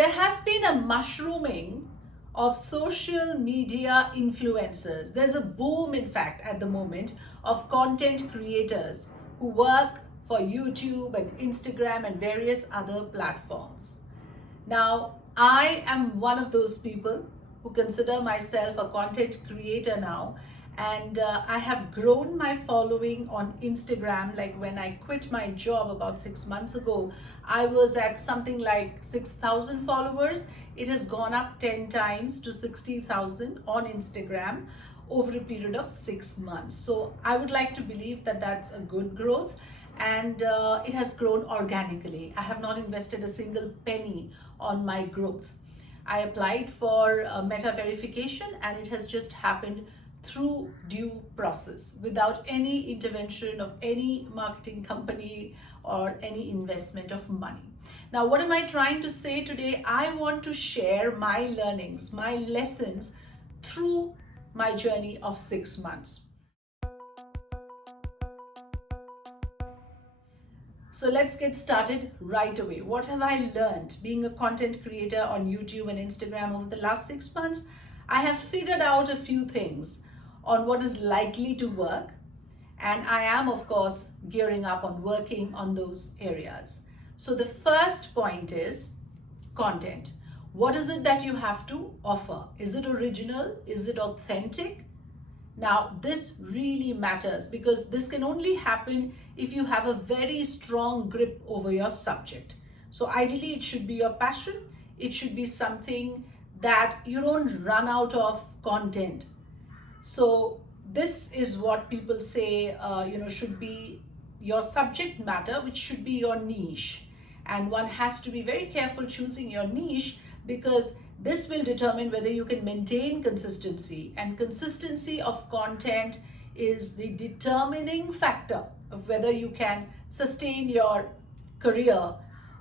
there has been a mushrooming of social media influencers. There's a boom, in fact, at the moment of content creators who work for YouTube and Instagram and various other platforms. Now, I am one of those people who consider myself a content creator now, and I have grown my following on Instagram. Like when I quit my job about 6 months ago, I was at something like 6,000 followers. It has gone up 10 times to 60,000 on Instagram over a period of 6 months. So I would like to believe that that's a good growth, and it has grown organically. I have not invested a single penny on my growth. I applied for Meta verification, and it has just happened through due process without any intervention of any marketing company or any investment of money. Now, what am I trying to say today? I want to share my learnings, my lessons through my journey of 6 months. So let's get started right away. What have I learned being a content creator on YouTube and Instagram over the last 6 months? I have figured out a few things on what is likely to work, and I am, of course, gearing up on working on those areas. So the first point is content. What is it that you have to offer? Is it original? Is it authentic? Now, this really matters because this can only happen if you have a very strong grip over your subject. So ideally, it should be your passion. It should be something that you don't run out of content. So this is what people say, should be your subject matter, which should be your niche. And one has to be very careful choosing your niche, because this will determine whether you can maintain consistency, and consistency of content is the determining factor of whether you can sustain your career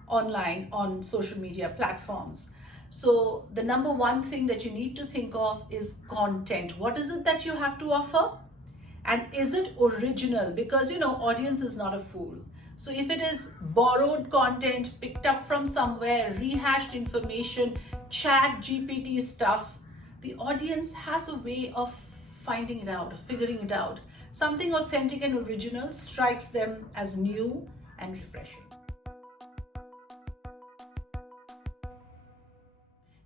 online on social media platforms. So the number one thing that you need to think of is content. What is it that you have to offer? And is it original? Because audience is not a fool. So if it is borrowed content, picked up from somewhere, rehashed information, chat GPT stuff, the audience has a way of finding it out, of figuring it out. Something authentic and original strikes them as new and refreshing.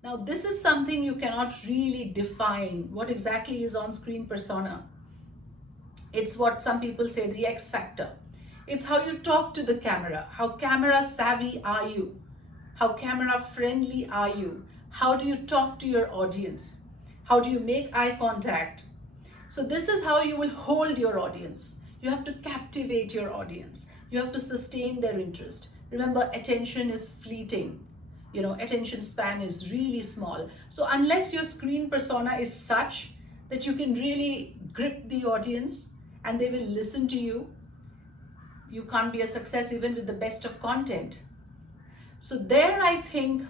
Now, this is something you cannot really define. What exactly is on-screen persona? It's what some people say the X factor. It's how you talk to the camera. How camera savvy are you? How camera friendly are you? How do you talk to your audience? How do you make eye contact? So this is how you will hold your audience. You have to captivate your audience. You have to sustain their interest. Remember, attention is fleeting. Attention span is really small. So unless your screen persona is such that you can really grip the audience and they will listen to you, you can't be a success even with the best of content. So there, I think,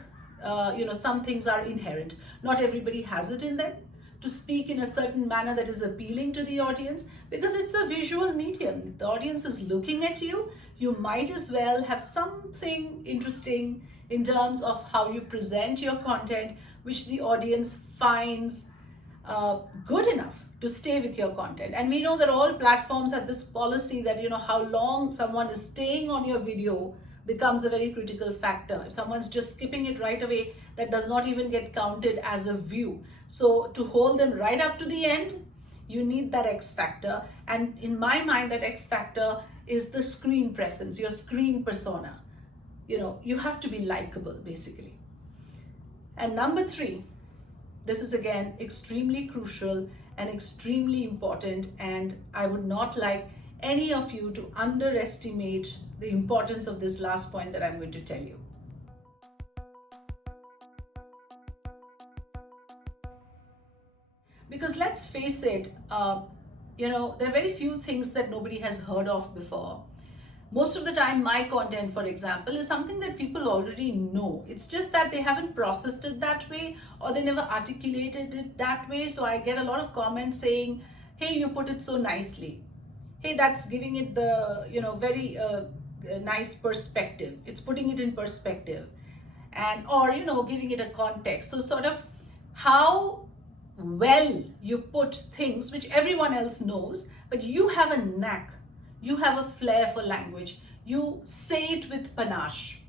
some things are inherent. Not everybody has it in them to speak in a certain manner that is appealing to the audience, because it's a visual medium. The audience is looking at you. You might as well have something interesting in terms of how you present your content, which the audience finds good enough to stay with your content. And we know that all platforms have this policy that how long someone is staying on your video becomes a very critical factor. If someone's just skipping it right away, that does not even get counted as a view. So to hold them right up to the end, you need that X factor. And in my mind, that X factor is the screen presence, your screen persona. You have to be likable, basically. And number 3, this is again extremely crucial and extremely important, and I would not like any of you to underestimate the importance of this last point that I'm going to tell you. Because let's face it, there are very few things that nobody has heard of before. Most of the time, my content, for example, is something that people already know. It's just that they haven't processed it that way, or they never articulated it that way. So I get a lot of comments saying, hey, you put it so nicely. Hey, that's giving it the, very nice perspective. It's putting it in perspective. and or giving it a context. So sort of how well you put things which everyone else knows, but you have a knack, you have a flair for language, you say it with panache.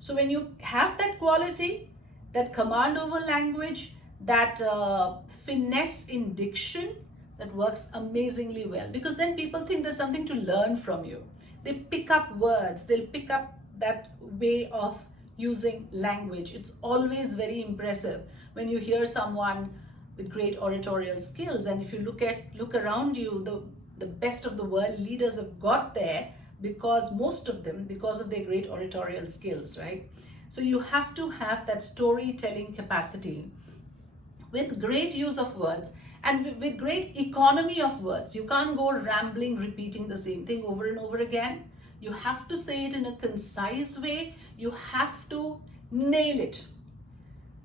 So when you have that quality, that command over language, that finesse in diction, that works amazingly well, because then people think there's something to learn from you. They pick up words, they'll pick up that way of using language. It's always very impressive when you hear someone with great oratorial skills. And if you look around you, the best of the world leaders have got there because most of them, because of their great oratorial skills, right? So you have to have that storytelling capacity with great use of words and with great economy of words. You can't go rambling, repeating the same thing over and over again. You have to say it in a concise way. You have to nail it.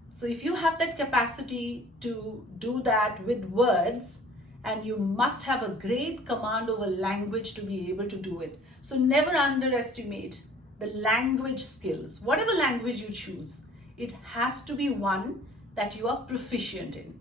So if you have that capacity to do that with words, and you must have a great command over language to be able to do it. So never underestimate the language skills. Whatever language you choose, it has to be one that you are proficient in.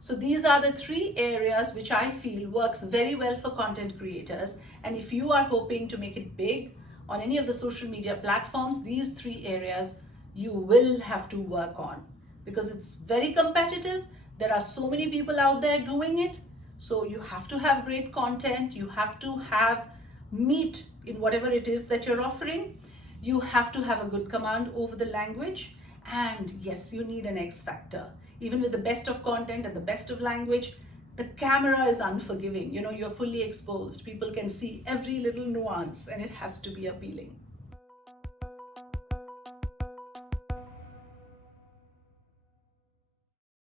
So these are the 3 areas which I feel works very well for content creators. And if you are hoping to make it big on any of the social media platforms, these 3 areas you will have to work on, because it's very competitive. There are so many people out there doing it. So you have to have great content. You have to have meat in whatever it is that you're offering. You have to have a good command over the language. And yes, you need an X factor. Even with the best of content and the best of language, the camera is unforgiving. You're fully exposed. People can see every little nuance, and it has to be appealing.